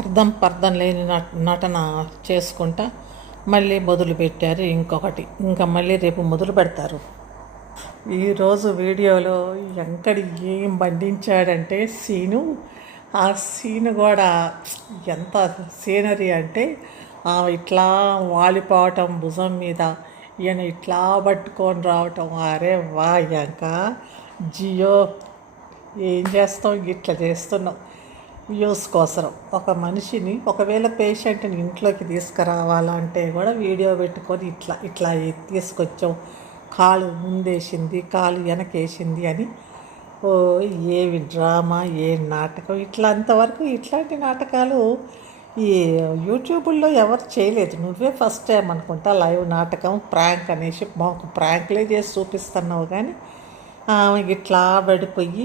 అర్థం పర్థం లేని నటన చేసుకుంటా మళ్ళీ మొదలు పెట్టారు ఇంకొకటి. ఇంకా మళ్ళీ రేపు మొదలు పెడతారు. ఈరోజు వీడియోలో వెంకట్ ఏం బంధించాడంటే సీను, ఆ సీను కూడా ఎంత సీనరీ అంటే ఆమె ఇట్లా వాలిపోవటం భుజం మీద, ఈయన ఇట్లా పట్టుకొని రావటం. అరే వా ఇంకా జియో ఏం చేస్తాం, ఇట్లా చేస్తున్నాం వ్యూస్ కోసం. ఒక మనిషిని ఒకవేళ పేషెంట్ని ఇంట్లోకి తీసుకురావాలంటే కూడా వీడియో పెట్టుకొని ఇట్లా ఇట్లా తీసుకొచ్చాం, కాలు ముందేసింది కాలు వెనకేసింది అని. ఓ ఏవి డ్రామా, ఏ నాటకం! ఇట్లా అంతవరకు ఇట్లాంటి నాటకాలు ఈ యూట్యూబ్లో ఎవరు చేయలేదు. నువ్వే ఫస్ట్ టైం అనుకుంటా లైవ్ నాటకం ప్రాంక్ అనేసి మాకు ప్రాంక్లే చేసి చూపిస్తున్నావు. కానీ ఇట్లా పడిపోయి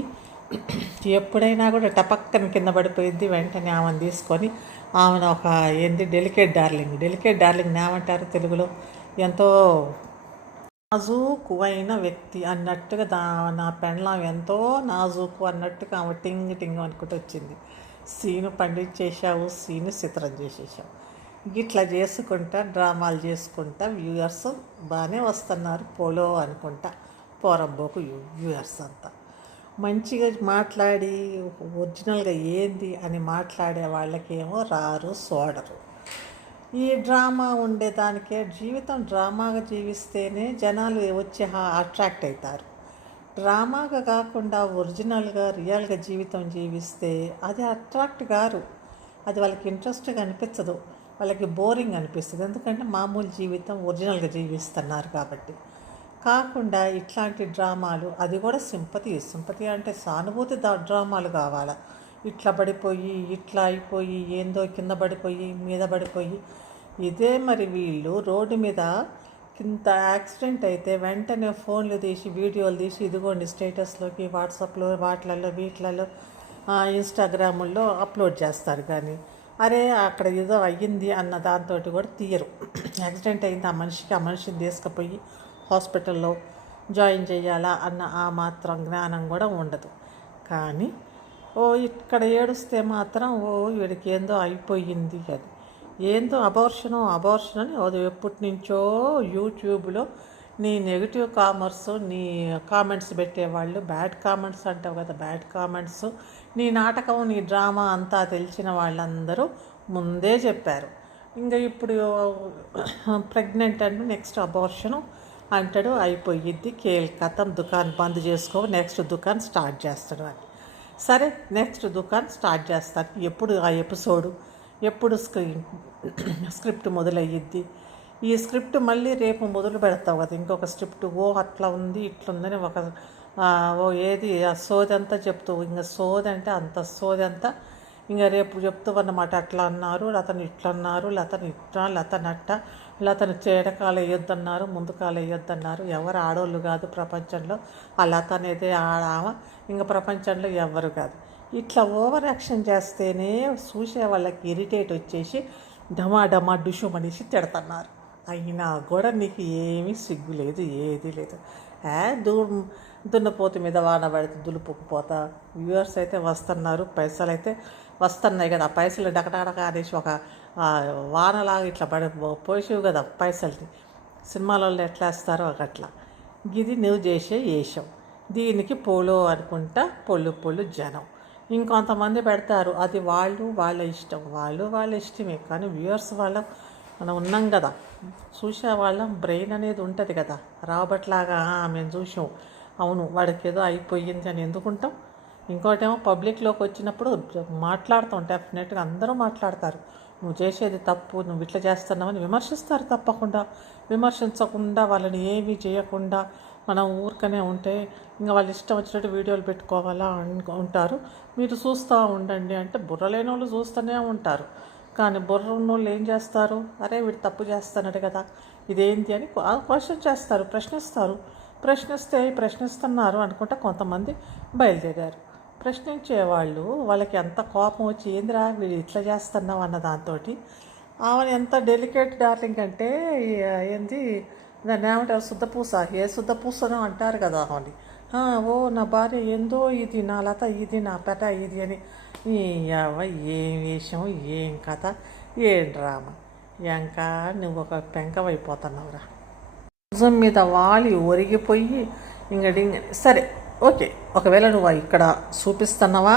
ఎప్పుడైనా కూడా టపక్కన కింద పడిపోయింది, వెంటనే ఆమెను తీసుకొని ఆమెను ఒక డెలికేట్ డార్లింగ్ ఏమంటారు తెలుగులో, ఎంతో నాజూకు అయిన వ్యక్తి అన్నట్టుగా నా పెండ్లాం ఎంతో నాజూకు అన్నట్టుగా ఆమె టింగ్ టింగ్ అనుకుంటూ వచ్చింది. సీను పండించేసావు, సీను చిత్రం చేసేసావు. ఇట్లా చేసుకుంటా డ్రామాలు చేసుకుంటా వ్యూయర్స్ బాగానే వస్తున్నారు. పోలో అనుకుంటా పోరంబోకు వ్యూయర్స్ అంతా మంచిగా మాట్లాడి ఒరిజినల్గా ఏంది అని మాట్లాడే వాళ్ళకేమో రారు, చూడరు. ఈ డ్రామా ఉండేదానికే జీవితం డ్రామాగా జీవిస్తేనే జనాలు వచ్చి అట్రాక్ట్ అవుతారు. డ్రామాగా కాకుండా ఒరిజినల్గా రియల్గా జీవితం జీవిస్తే అది అట్రాక్ట్ కారు, అది వాళ్ళకి ఇంట్రెస్ట్గా అనిపించదు, వాళ్ళకి బోరింగ్ అనిపిస్తుంది. ఎందుకంటే మామూలు జీవితం ఒరిజినల్గా జీవిస్తున్నారు కాబట్టి. కాకుండా ఇట్లాంటి డ్రామాలు, అది కూడా సింపతి అంటే సానుభూతి డ్రామాలు కావాలి. ఇట్లా పడిపోయి ఇట్లా అయిపోయి ఏందో కింద పడిపోయి మీద పడిపోయి ఇదే. మరి వీళ్ళు రోడ్డు మీద ఇంత యాక్సిడెంట్ అయితే వెంటనే ఫోన్లు తీసి వీడియోలు తీసి ఇదిగోండి స్టేటస్లోకి వాట్సాప్లో వీటిలలో ఇన్స్టాగ్రాముల్లో అప్లోడ్ చేస్తారు. కానీ అరే అక్కడ ఏదో అయ్యింది అన్న దాంతో కూడా తీయరు. యాక్సిడెంట్ అయింది ఆ మనిషిని తీసుకుపోయి హాస్పిటల్లో జాయిన్ చేయాలా అన్న ఆ మాత్రం జ్ఞానం కూడా ఉండదు. కానీ ఇక్కడ ఏడుస్తే మాత్రం వీడికి ఏందో అయిపోయింది అది, ఏందో అబార్షన్ అని అది ఎప్పటి నుంచో యూట్యూబ్లో నీ నెగిటివ్ నీ కామెంట్స్ పెట్టేవాళ్ళు, బ్యాడ్ కామెంట్స్ అంటావు కదా, బ్యాడ్ కామెంట్స్, నీ నాటకం నీ డ్రామా అంతా తెలిసిన వాళ్ళందరూ ముందే చెప్పారు. ఇంకా ఇప్పుడు ప్రెగ్నెంట్ అంటే నెక్స్ట్ అబార్షను అంటాడు, అయిపోయిద్ది కథం, దుకాణం బంద్ చేసుకో, నెక్స్ట్ దుకాణం స్టార్ట్ చేస్తాడు అని. సరే నెక్స్ట్ దుకాణం స్టార్ట్ చేస్తాను. ఎప్పుడు ఆ ఎపిసోడు, ఎప్పుడు స్క్రిప్ట్ మొదలయ్యిద్ది? ఈ స్క్రిప్ట్ మళ్ళీ రేపు మొదలు పెడతావు కదా ఇంకొక స్క్రిప్ట్. అట్లా ఉంది ఇట్లుందని ఒక ఏది ఆ సోదంతా చెప్తూ, ఇంకా సోదంటే అంత సోదంతా ఇంకా రేపు చెప్తూ అన్నమాట. అట్లా అన్నారు, అతను ఇట్లా అన్నారు, లతను చేడకాలు వేయొద్దన్నారు, ముందుకాలు వేయొద్దన్నారు. ఎవరు ఆడోళ్ళు కాదు ప్రపంచంలో, ఆ లత అనేది ఆడామ, ఇంకా ప్రపంచంలో ఎవరు కాదు. ఇట్లా ఓవర్ యాక్షన్ చేస్తేనే చూసే వాళ్ళకి ఇరిటేట్ వచ్చేసి డమా డుషు మనిషి తిడుతున్నారు. అయినా కూడా నీకు ఏమీ సిగ్గు లేదు, ఏది లేదు. దున్నపోతు మీద వాన పడితే దులుపుకుపోతా. వ్యూవర్స్ అయితే వస్తున్నారు, పైసలు అయితే వస్తున్నాయి కదా, ఆ పైసలు డకడక అనేసి ఒక వానలాగా ఇట్లా పోసేవు కదా పైసలు. సినిమాలలో ఎట్లా వేస్తారో అట్లా ఇది నువ్వు చేసే వేషం. దీనికి పోలో అనుకుంటా పొల్లు జనం. ఇంకొంతమంది పెడతారు, అది వాళ్ళ ఇష్టం, వాళ్ళ ఇష్టమే. కానీ వ్యూవర్స్ మనం ఉన్నాం కదా, చూసేవాళ్ళం బ్రెయిన్ అనేది ఉంటుంది కదా. రాబట్లాగా మేము చూసాం, అవును వాడికి ఏదో అయిపోయింది అని ఎందుకుంటాం. ఇంకోటేమో పబ్లిక్లోకి వచ్చినప్పుడు మాట్లాడుతాం, డెఫినెట్గా అందరూ మాట్లాడతారు. నువ్వు చేసేది తప్పు, నువ్వు ఇట్లా చేస్తున్నావని విమర్శిస్తారు. తప్పకుండా విమర్శించకుండా వాళ్ళని ఏమీ చేయకుండా మనం ఊరికనే ఉంటే ఇంకా వాళ్ళు ఇష్టం వచ్చినట్టు వీడియోలు పెట్టుకోవాలా ఉంటారు. మీరు చూస్తూ ఉండండి అంటే బుర్ర లేని వాళ్ళు చూస్తూనే ఉంటారు. కానీ బుర్ర ఉన్న వాళ్ళు ఏం చేస్తారు, అరే వీడు తప్పు చేస్తున్నాడు కదా ఇదేంటి అని క్వశ్చన్ చేస్తారు, ప్రశ్నిస్తున్నారు అనుకుంటా కొంతమంది బయలుదేరారు. ప్రశ్నించేవాళ్ళు వాళ్ళకి ఎంత కోపం వచ్చి ఏందిరా వీడు ఇట్లా చేస్తున్నావు అన్న దాంతో ఆమెను ఎంత డెలికేట్ డార్లింగ్ అంటే దాన్ని ఏమంటారు, శుద్ధపూస, ఏ శుద్ధపూసనో అంటారు కదా అని. నా భార్య ఏందో ఇది, నా లత ఇది, నా పెట ఇది అని నీ యవ్వ ఏం వేషం, ఏం కథ, ఏం డ్రామా. ఇంకా నువ్వు ఒక పెంకవైపోతున్నావురా. భుజం మీద వాలి ఒరిగిపోయి ఇంగడి సరే ఓకే, ఒకవేళ నువ్వు ఇక్కడ చూపిస్తున్నావా